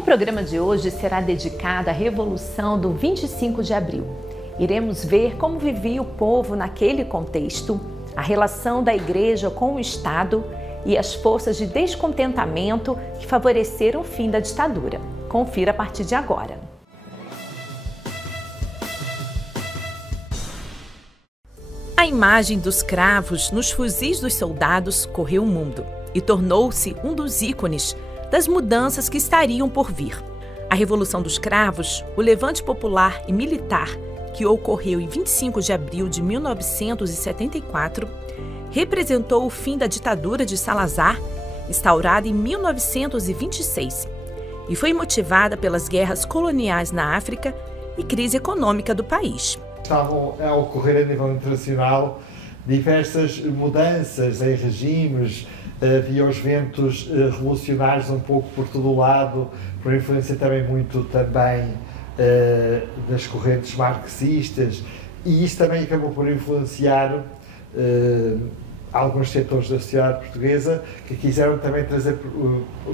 O programa de hoje será dedicado à Revolução do 25 de Abril. Iremos ver como vivia o povo naquele contexto, a relação da Igreja com o Estado e as forças de descontentamento que favoreceram o fim da ditadura. Confira a partir de agora. A imagem dos cravos nos fuzis dos soldados correu o mundo e tornou-se um dos ícones das mudanças que estariam por vir. A Revolução dos Cravos, o levante popular e militar que ocorreu em 25 de abril de 1974, representou o fim da ditadura de Salazar, instaurada em 1926, e foi motivada pelas guerras coloniais na África e crise econômica do país. Estavam a ocorrer a nível internacional diversas mudanças em regimes, havia os ventos revolucionários um pouco por todo o lado, por influência também muito também das correntes marxistas, e isso também acabou por influenciar alguns setores da sociedade portuguesa que quiseram também trazer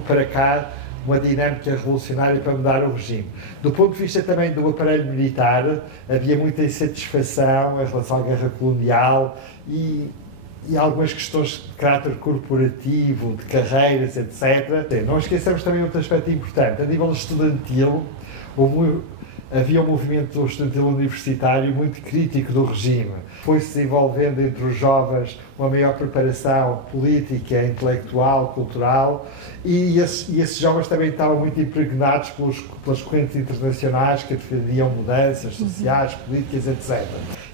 para cá uma dinâmica revolucionária para mudar o regime. Do ponto de vista também do aparelho militar, havia muita insatisfação em relação à guerra colonial e algumas questões de caráter corporativo, de carreiras, etc. Não esqueçamos também outro aspecto importante. A nível estudantil, havia um movimento estudantil universitário muito crítico do regime. Foi-se desenvolvendo entre os jovens uma maior preparação política, intelectual, cultural, e esses jovens também estavam muito impregnados pelas correntes internacionais que defendiam mudanças sociais, políticas, etc.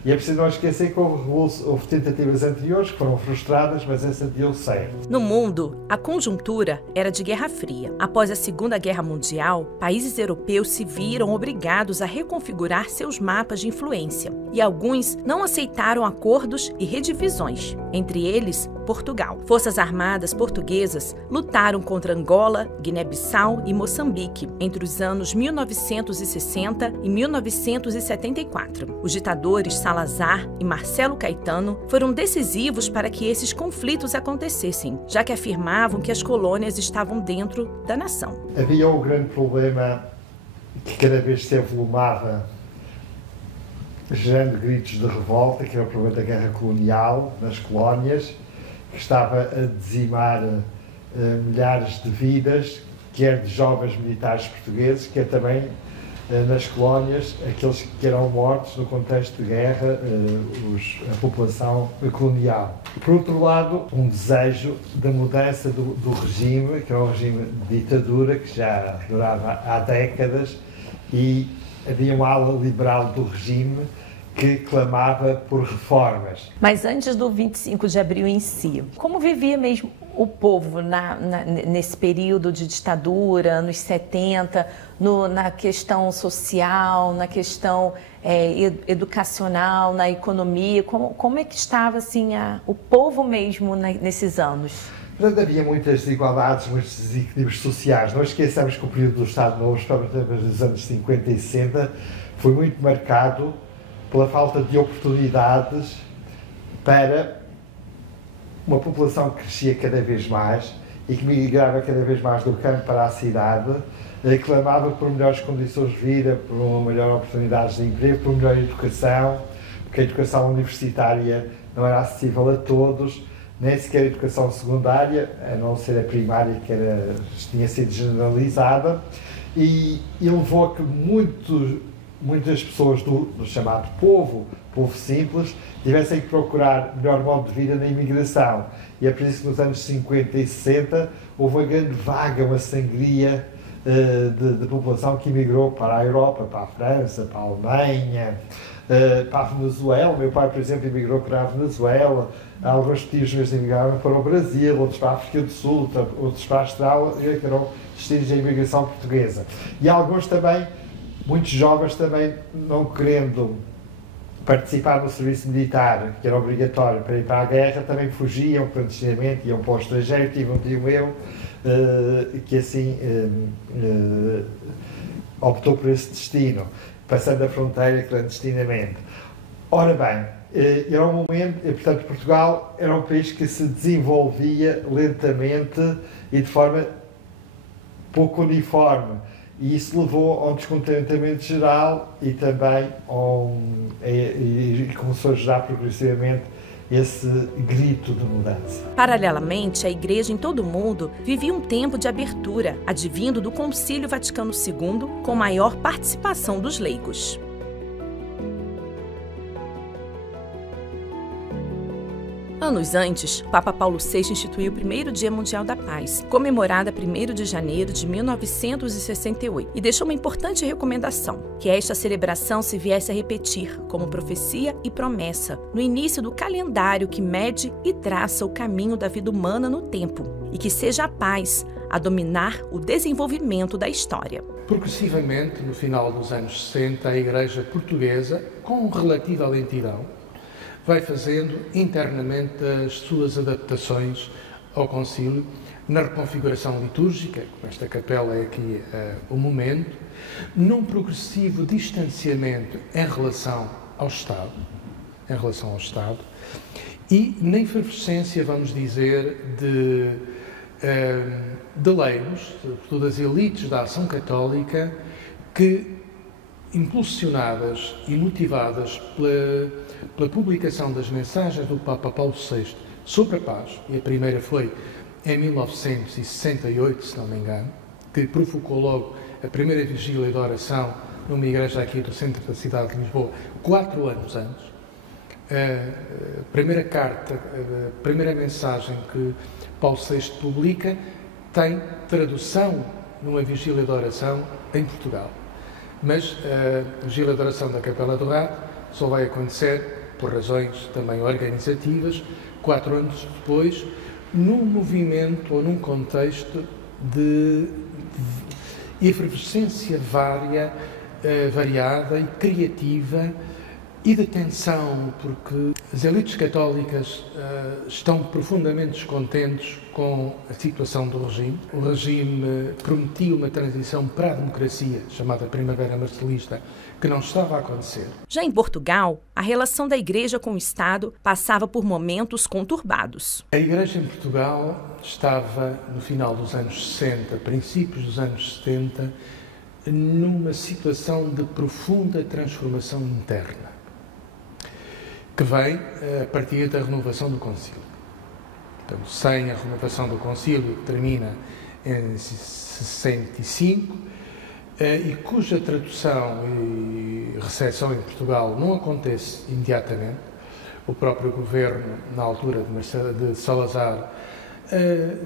E é preciso não esquecer que houve tentativas anteriores que foram frustradas, mas essa deu certo. No mundo, a conjuntura era de Guerra Fria. Após a Segunda Guerra Mundial, países europeus se viram obrigados a reconfigurar seus mapas de influência, e alguns não aceitaram acordos e redivisões, entre eles Portugal. Forças armadas portuguesas lutaram contra Angola, Guiné-Bissau e Moçambique entre os anos 1960 e 1974. Os ditadores Salazar e Marcelo Caetano foram decisivos para que esses conflitos acontecessem, já que afirmavam que as colônias estavam dentro da nação. Havia um grande problema que cada vez se avolumava, gerando gritos de revolta, que era o problema da guerra colonial nas colónias, que estava a dizimar milhares de vidas, quer de jovens militares portugueses, quer também nas colónias, aqueles que eram mortos no contexto de guerra, a população colonial. Por outro lado, um desejo da mudança do regime, que era um regime de ditadura, que já durava há décadas, e havia uma ala liberal do regime que clamava por reformas. Mas antes do 25 de abril em si, como vivia mesmo o povo nesse período de ditadura, nos 70, na questão social, na questão educacional, na economia? Como é que estava assim, o povo mesmo nesses anos? Portanto, havia muitas desigualdades, muitos desequilíbrios sociais. Não esqueçamos que o período do Estado Novo, especialmente nos anos 50 e 60, foi muito marcado pela falta de oportunidades para uma população que crescia cada vez mais e que migrava cada vez mais do campo para a cidade, clamava por melhores condições de vida, por uma melhor oportunidades de emprego, por melhor educação, porque a educação universitária não era acessível a todos, nem sequer a educação secundária, a não ser a primária, que tinha sido generalizada, e levou a que muitas pessoas do chamado povo simples, tivessem que procurar melhor modo de vida na imigração. E é por isso que nos anos 50 e 60 houve uma grande vaga, uma sangria de população que emigrou para a Europa, para a França, para a Alemanha, para a Venezuela. O meu pai, por exemplo, emigrou para a Venezuela. Alguns tios meus emigraram para o Brasil, outros para a África do Sul, outros para a Austrália, que eram destinos da imigração portuguesa. E alguns também, muitos jovens também não querendo participar no serviço militar, que era obrigatório para ir para a guerra, também fugiam clandestinamente, iam para o estrangeiro. Tive um tio meu que assim optou por esse destino, passando a fronteira clandestinamente. Ora bem, era um momento, portanto, Portugal era um país que se desenvolvia lentamente e de forma pouco uniforme. e isso levou a um descontentamento geral e também e começou a gerar progressivamente esse grito de mudança. Paralelamente, a Igreja em todo o mundo vivia um tempo de abertura, advindo do Concílio Vaticano II, com maior participação dos leigos. Anos antes, Papa Paulo VI instituiu o primeiro Dia Mundial da Paz, comemorado a 1º de janeiro de 1968, e deixou uma importante recomendação, que esta celebração se viesse a repetir, como profecia e promessa, no início do calendário que mede e traça o caminho da vida humana no tempo, e que seja a paz a dominar o desenvolvimento da história. Progressivamente, no final dos anos 60, a Igreja Portuguesa, com relativa lentidão, vai fazendo internamente as suas adaptações ao concílio, na reconfiguração litúrgica, esta capela é aqui o momento, num progressivo distanciamento em relação ao Estado, e na efervescência, vamos dizer, de leigos, sobretudo das elites da ação católica, que, impulsionadas e motivadas pela publicação das mensagens do Papa Paulo VI sobre a paz, e a primeira foi em 1968, se não me engano, que provocou logo a primeira vigília de oração numa igreja aqui do centro da cidade de Lisboa, 4 anos antes. A primeira carta, a primeira mensagem que Paulo VI publica tem tradução numa vigília de oração em Portugal. Mas a vigília de oração da Capela do Rato só vai acontecer, por razões também organizativas, 4 anos depois, num movimento ou num contexto de efervescência variada e criativa e de tensão, porque as elites católicas estão profundamente descontentes com a situação do regime. O regime prometia uma transição para a democracia, chamada Primavera Marcelista, que não estava a acontecer. Já em Portugal, a relação da Igreja com o Estado passava por momentos conturbados. A Igreja em Portugal estava, no final dos anos 60, princípios dos anos 70, numa situação de profunda transformação interna, que vem a partir da renovação do Concílio. Portanto, sem a renovação do Concílio, que termina em 65, e cuja tradução e recepção em Portugal não acontece imediatamente. O próprio governo, na altura de Salazar,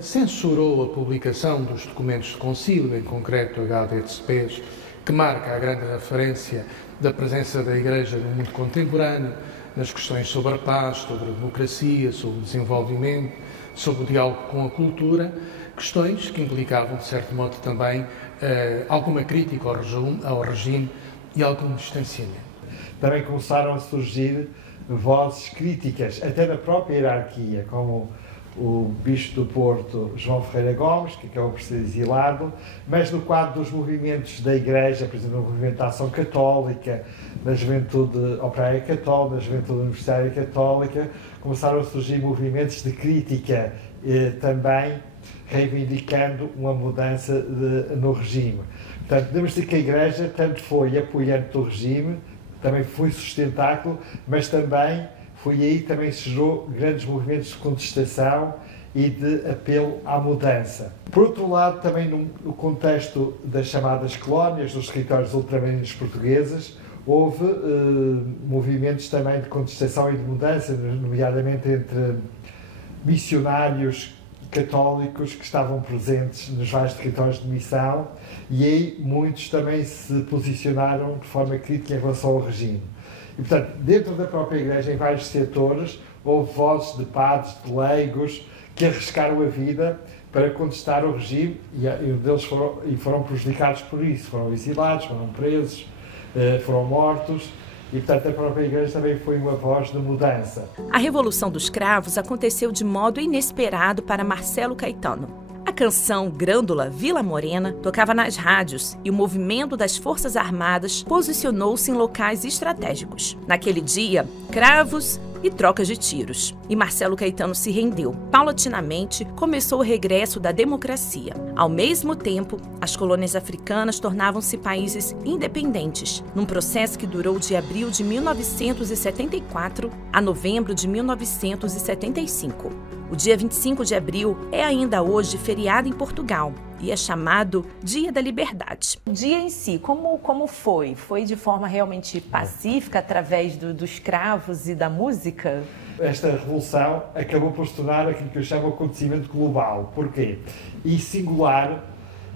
censurou a publicação dos documentos do Concílio, em concreto o HD de Cepês, que marca a grande referência da presença da Igreja no mundo contemporâneo, nas questões sobre a paz, sobre a democracia, sobre o desenvolvimento, sobre o diálogo com a cultura, questões que implicavam, de certo modo, também alguma crítica ao regime e algum distanciamento. Também começaram a surgir vozes críticas, até da própria hierarquia, como o Bispo do Porto, João Ferreira Gomes, que acabou por ser exilado, mas no quadro dos movimentos da Igreja, por exemplo, no movimento da Ação Católica, da Juventude Operária Católica, da Juventude Universitária Católica, começaram a surgir movimentos de crítica, também reivindicando uma mudança no regime. Portanto, podemos dizer que a Igreja tanto foi apoiante do regime, também foi sustentáculo, mas também foi aí que também se gerou grandes movimentos de contestação e de apelo à mudança. Por outro lado, também no contexto das chamadas colónias, dos territórios ultramarinos portugueses, houve movimentos também de contestação e de mudança, nomeadamente entre missionários católicos que estavam presentes nos vários territórios de missão, e aí muitos também se posicionaram de forma crítica em relação ao regime. E, portanto, dentro da própria Igreja, em vários setores, houve vozes de padres, de leigos, que arriscaram a vida para contestar o regime, e um deles foram prejudicados por isso, foram exilados, foram presos, foram mortos, e, portanto, a própria Igreja também foi uma voz de mudança. A Revolução dos Cravos aconteceu de modo inesperado para Marcelo Caetano. A canção Grândola Vila Morena tocava nas rádios e o movimento das Forças Armadas posicionou-se em locais estratégicos. Naquele dia, cravos e trocas de tiros. E Marcelo Caetano se rendeu. Paulatinamente, começou o regresso da democracia. Ao mesmo tempo, as colônias africanas tornavam-se países independentes, num processo que durou de abril de 1974 a novembro de 1975. O dia 25 de abril é ainda hoje feriado em Portugal e é chamado Dia da Liberdade. O dia em si, como foi? Foi de forma realmente pacífica, através dos cravos e da música? Esta revolução acabou por se tornar aquilo que eu chamo de acontecimento global. Porquê? E singular,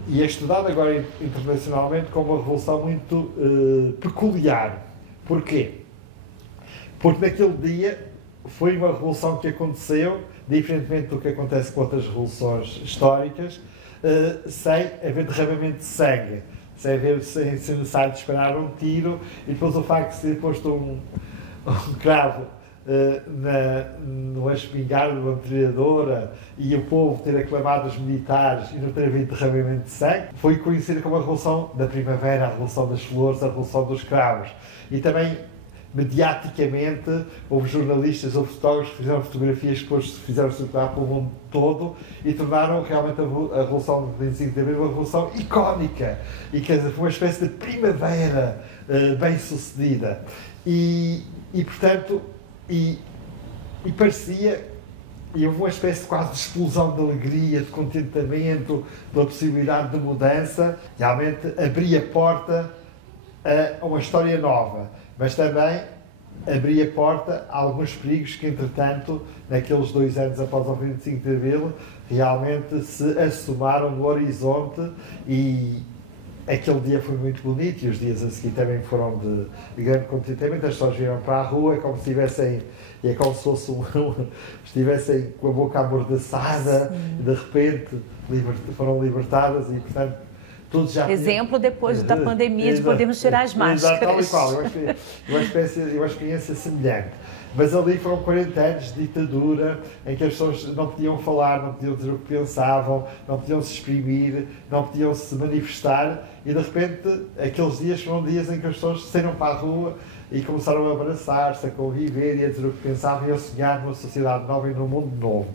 e é estudado agora internacionalmente como uma revolução muito peculiar. Porquê? Porque naquele dia foi uma revolução que aconteceu, diferentemente do que acontece com outras revoluções históricas, sem haver derramamento de sangue, sem ser necessário disparar um tiro, e depois o facto de ser posto um cravo numa espingarda, numa metralhadora, e o povo ter aclamado os militares e não ter havido derramamento de sangue, foi conhecida como a Revolução da Primavera, a Revolução das Flores, a Revolução dos Cravos. E também, mediaticamente, houve jornalistas, houve fotógrafos que fizeram fotografias que depois se fizeram circular pelo mundo todo e tornaram realmente a Revolução de 25 de Abril uma revolução icónica. E quer dizer, foi uma espécie de primavera bem-sucedida. E portanto, parecia, e houve uma espécie quase de explosão de alegria, de contentamento, pela possibilidade de mudança. Realmente abria porta a uma história nova, mas também abria porta a alguns perigos que, entretanto, naqueles 2 anos após o 25 de Abril, realmente se assomaram no horizonte. E aquele dia foi muito bonito, e os dias a seguir também foram de grande contentamento. As pessoas vieram para a rua, como se estivessem, é como se fosse estivessem com a boca amordaçada, e de repente foram libertadas, e portanto todos já exemplo depois da pandemia de podermos tirar as máscaras. Tal e qual, uma experiência semelhante. Mas ali foram 40 anos de ditadura, em que as pessoas não podiam falar, não podiam dizer o que pensavam, não podiam se exprimir, não podiam se manifestar, e de repente aqueles dias foram dias em que as pessoas saíram para a rua e começaram a abraçar-se, a conviver e a dizer o que pensavam e a sonhar numa sociedade nova e num mundo novo.